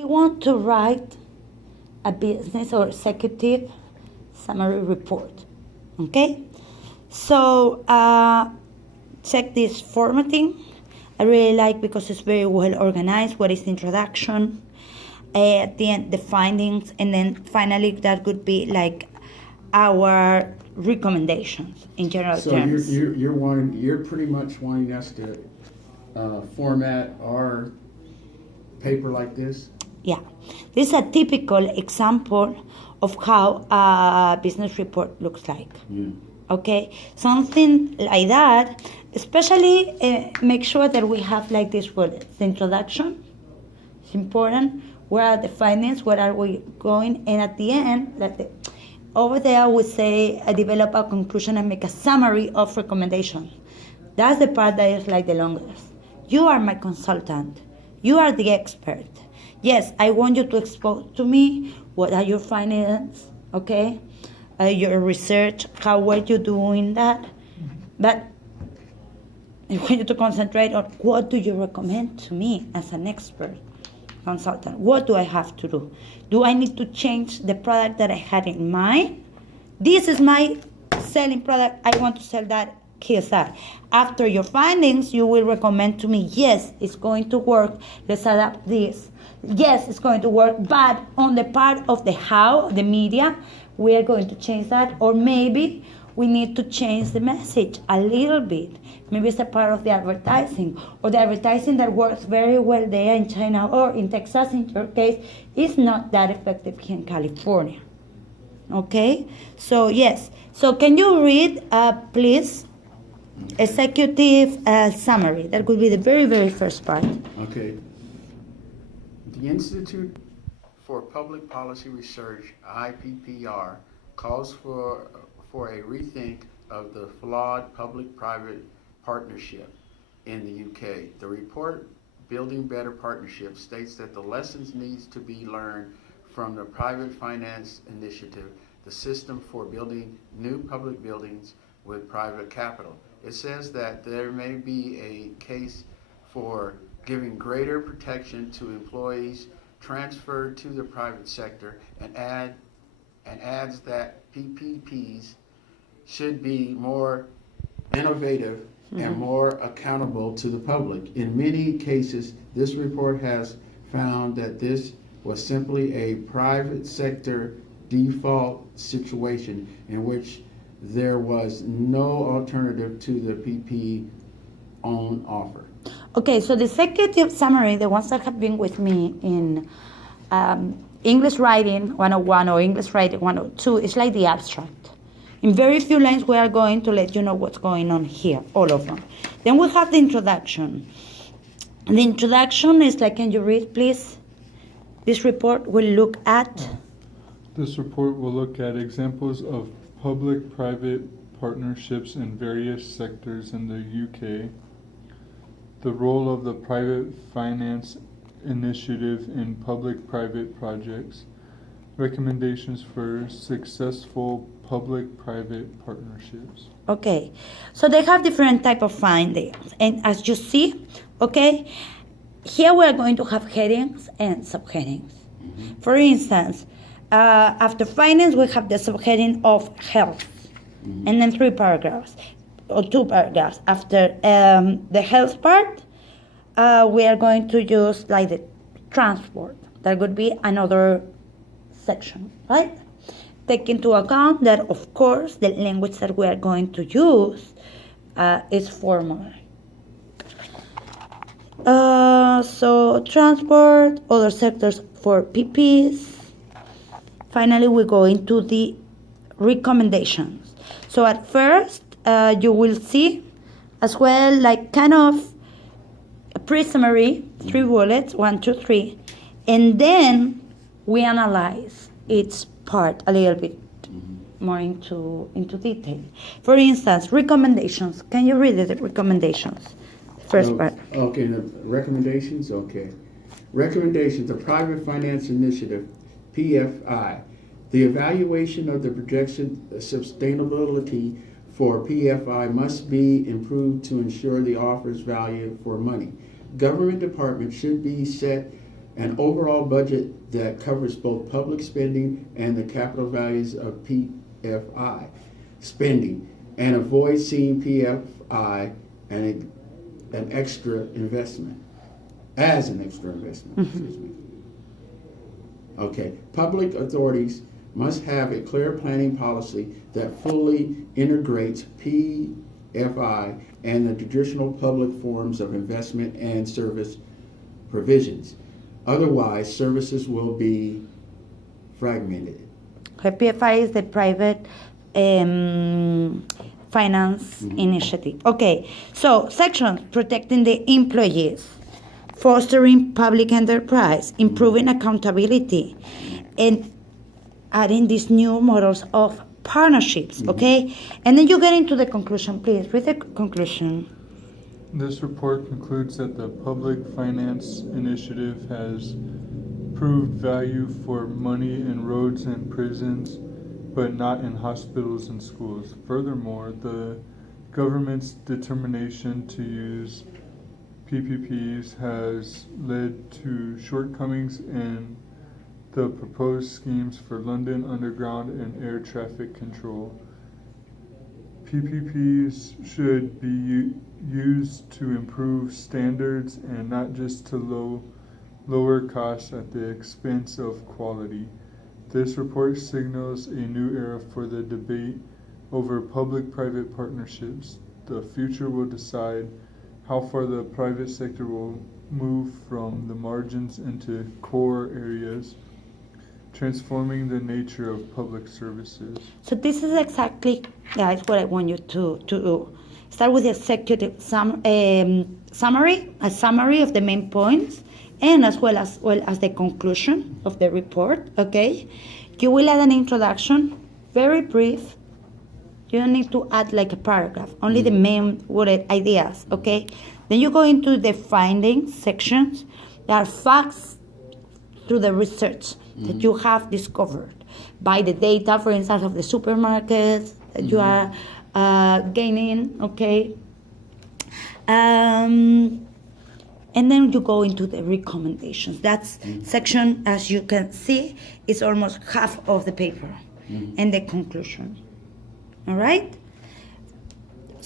We want to write a business or executive summary report. Okay? So check this formatting. I really like because it's very well organized. What is the introduction? At the end, the findings, and then finally that would be like our recommendations in general So terms. you're pretty much wanting us to format our paper like this? Yeah, this is a typical example of how a business report looks like. Yeah. Okay, something like that. Especially make sure that we have like this word, the introduction. It's important. Where are the findings? Where are we going? And at the end, over there we say develop a conclusion and make a summary of recommendations. That's the part that is like the longest. You are my consultant. You are the expert. Yes, I want you to expose to me what are your findings, okay? Your research, how well you doing that. But I want you to concentrate on what do you recommend to me as an expert consultant. What do I have to do? Do I need to change the product that I had in mind? This is my selling product. I want to sell that. Here's that. After your findings, you will recommend to me, yes, it's going to work. Let's adapt this. Yes, it's going to work. But on the part of the how, the media, we are going to change that. Or maybe we need to change the message a little bit. Maybe it's a part of the advertising, or the advertising that works very well there in China or in Texas, in your case, is not that effective here in California. Okay? So, yes. So, can you read, please, executive summary? That would be the very, very first part. Okay. The Institute for Public Policy Research, IPPR, calls for a rethink of the flawed public-private partnership in the UK. The report, Building Better Partnerships, states that the lessons needs to be learned from the Private Finance Initiative, the system for building new public buildings with private capital. It says that there may be a case for giving greater protection to employees transferred to the private sector, and adds that PPPs should be more innovative and more accountable to the public. In many cases, this report has found that this was simply a private sector default situation in which there was no alternative to the PP on offer. Okay, so the executive summary, the ones that have been with me in English Writing 101 or English Writing 102, is like the abstract. In very few lines, we are going to let you know what's going on here, all of them. Then we have the introduction. The introduction is like, can you read, please? This report will look at... This report will look at examples of public-private partnerships in various sectors in the UK, the role of the Private Finance Initiative in public-private projects, recommendations for successful public-private partnerships. Okay, so they have different type of findings, and as you see, okay, here we are going to have headings and subheadings. For instance, after finance, we have the subheading of health, and then 3 paragraphs or 2 paragraphs. After the health part, we are going to use like the transport. That would be another section, right? Take into account that, of course, the language that we are going to use is formal. So transport, other sectors for PPs. Finally, we go into the recommendations. So at first, you will see as well like kind of a pre-summary, 3 bullets, 1, 2, 3, and then we analyze each part a little bit more into detail. For instance, recommendations. Can you read the recommendations? First part. Okay, the recommendations, okay. Recommendations, the Private Finance Initiative, PFI. The evaluation of the projection sustainability for PFI must be improved to ensure the offer's value for money. Government departments should be set an overall budget that covers both public spending and the capital values of PFI spending, and avoid seeing PFI an extra investment, as an extra investment, excuse me. Okay, public authorities must have a clear planning policy that fully integrates PFI and the traditional public forms of investment and service provisions. Otherwise, services will be fragmented. PFI is the private finance initiative. Okay, so sections: protecting the employees, fostering public enterprise, improving accountability, and adding these new models of partnerships. Okay, and then you get into the conclusion. Please read the conclusion. This report concludes that the Public Finance Initiative has proved value for money in roads and prisons, but not in hospitals and schools. Furthermore, the government's determination to use PPPs has led to shortcomings in the proposed schemes for London Underground and air traffic control. PPPs should be used to improve standards and not just to lower costs at the expense of quality. This report signals a new era for the debate over public-private partnerships. The future will decide how far the private sector will move from the margins into core areas, transforming the nature of public services. So this is exactly, guys, what I want you to do. Start with the executive summary, a summary of the main points, and as well as the conclusion of the report. Okay, you will add an introduction, very brief. You don't need to add like a paragraph, only the main worded ideas. Okay, then you go into the findings sections. There are facts through the research that you have discovered by the data, for instance, of the supermarkets that you are gaining. Okay. And then you go into the recommendations. That section, as you can see, is almost half of the paper, and the conclusion. All right?